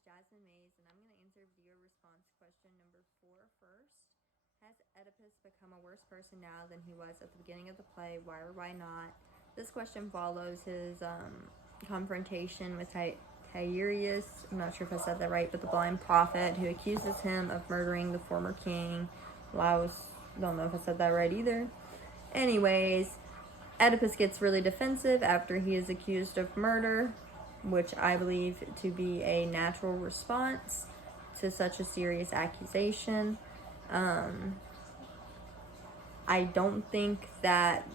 is Jasmine Mays, and I'm going to answer video response question number 4 first. Has Oedipus become a worse person now than he was at the beginning of the play? Why or why not? This question follows his confrontation with Tiberius. I'm not sure if I said that right, but the blind prophet who accuses him of murdering the former king. Well, don't know if I said that right either. Anyways, Oedipus gets really defensive after he is accused of murder, which I believe to be a natural response to such a serious accusation. I don't think that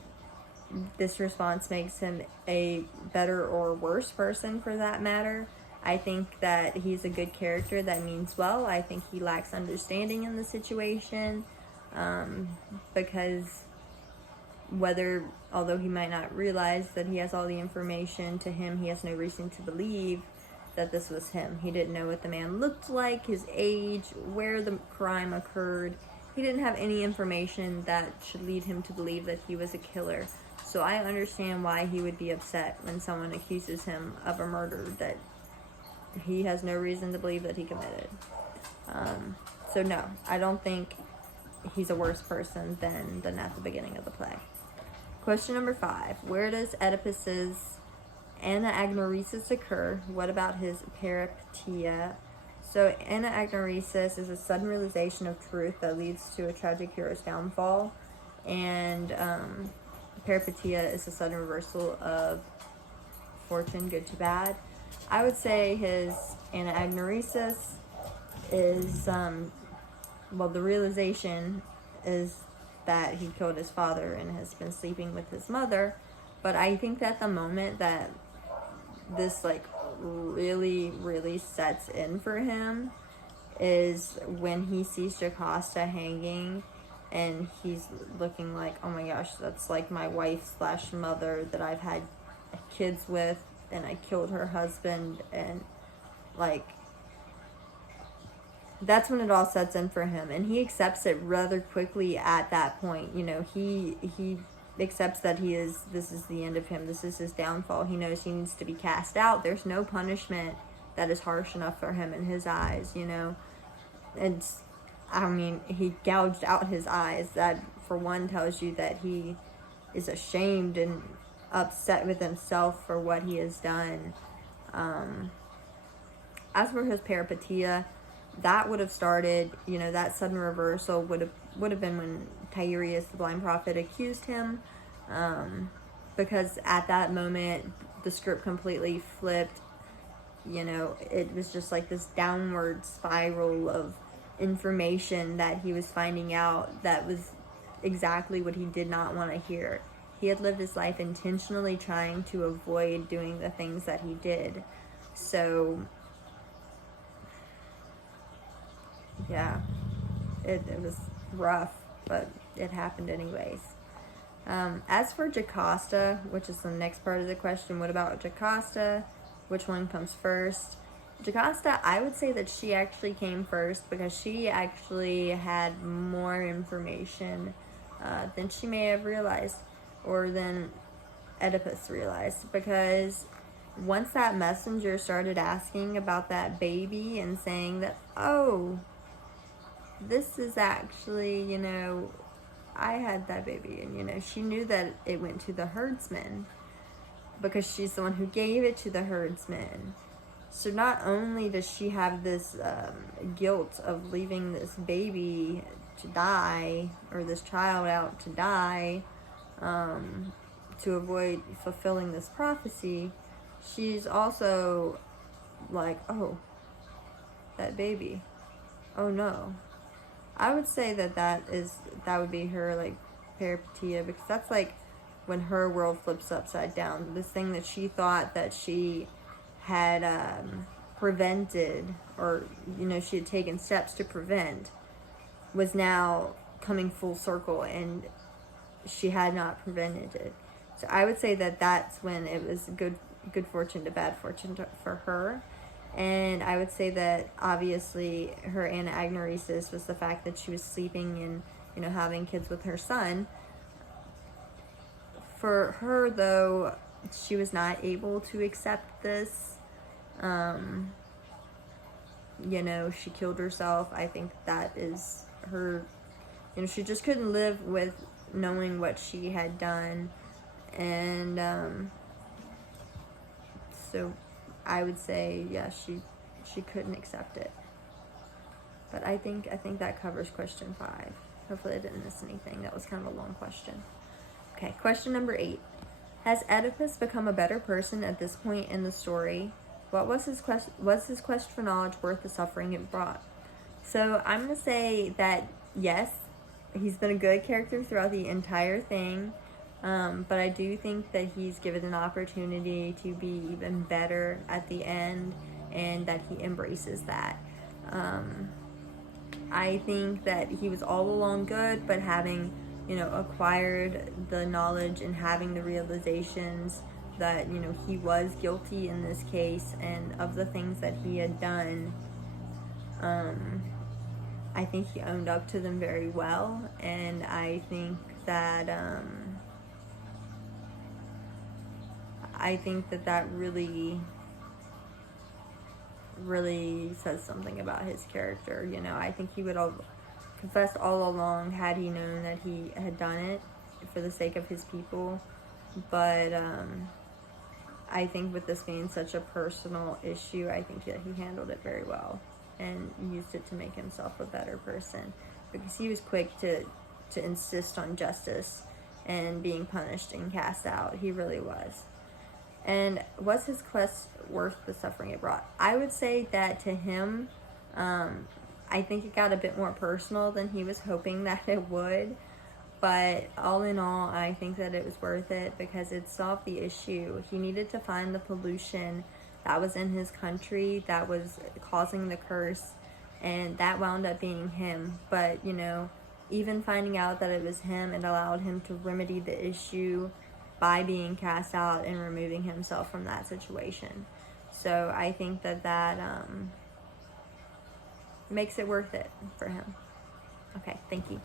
this response makes him a better or worse person for that matter. I think that he's a good character that means well. I think he lacks understanding in the situation because although he might not realize that he has all the information, to him he has no reason to believe that this was him. He didn't know what the man looked like, his age, where the crime occurred. He didn't have any information that should lead him to believe that he was a killer. So I understand why he would be upset when someone accuses him of a murder that he has no reason to believe that he committed. So no, I don't think he's a worse person than at the beginning of the play. Question number 5. Where does Oedipus's anagnorisis occur? What about his peripeteia? So anagnorisis is a sudden realization of truth that leads to a tragic hero's downfall. And peripeteia is a sudden reversal of fortune, good to bad. I would say his anagnorisis is, the realization is that he killed his father and has been sleeping with his mother. But I think that the moment that this really, really sets in for him is when he sees Jocasta hanging and he's looking like, oh my gosh, that's like my wife / mother that I've had kids with, and I killed her husband, and that's when it all sets in for him, and he accepts it rather quickly at that point. He accepts that this is the end of him. This is his downfall. He knows he needs to be cast out. There's no punishment that is harsh enough for him in his eyes, And, he gouged out his eyes. That, for one, tells you that he is ashamed and upset with himself for what he has done. As for his peripeteia, that would have started, that sudden reversal would have been when Tiberius, the blind prophet, accused him, because at that moment the script completely flipped. It was just like this downward spiral of information that he was finding out that was exactly what he did not want to hear. He had lived his life intentionally trying to avoid doing the things that he did. So yeah, it was rough, but it happened anyways. As for Jocasta, which is the next part of the question, what about Jocasta? Which one comes first? Jocasta, I would say that she actually came first because she actually had more information than she may have realized, or than Oedipus realized, because once that messenger started asking about that baby and saying that, oh, this is actually, I had that baby, and she knew that it went to the herdsman because she's the one who gave it to the herdsman. So not only does she have this guilt of leaving this baby to die, or this child out to die, to avoid fulfilling this prophecy, she's also like, oh, that baby, oh no. I would say that would be her peripeteia, because that's when her world flips upside down. This thing that she thought that she had prevented, or she had taken steps to prevent, was now coming full circle, and she had not prevented it. So I would say that that's when it was good fortune to bad fortune for her. And I would say that obviously her anagnorisis was the fact that she was sleeping and having kids with her son. For her, though, she was not able to accept this you know, she killed herself. I think that is her, you know, she just couldn't live with knowing what she had done. And so I would say, yeah, she couldn't accept it. But I think that covers question 5. Hopefully I didn't miss anything. That was kind of a long question. Okay, question number 8. Has Oedipus become a better person at this point in the story? Was his quest for knowledge worth the suffering it brought? So I'm going to say that yes, he's been a good character throughout the entire thing. But I do think that he's given an opportunity to be even better at the end, and that he embraces that. I think that he was all along good, but having, you know, acquired the knowledge and having the realizations that, you know, he was guilty in this case and of the things that he had done, I think he owned up to them very well. And I think that that really says something about his character. You know, I think he would have confessed all along had he known that he had done it for the sake of his people. But I think with this being such a personal issue, I think that he handled it very well and used it to make himself a better person, because he was quick to insist on justice and being punished and cast out. He really was. And was his quest worth the suffering it brought? I would say that to him, I think it got a bit more personal than he was hoping that it would. But all in all, I think that it was worth it because it solved the issue. He needed to find the pollution that was in his country that was causing the curse, and that wound up being him. But, you know, even finding out that it was him, it allowed him to remedy the issue by being cast out and removing himself from that situation. So I think that makes it worth it for him. Okay, thank you.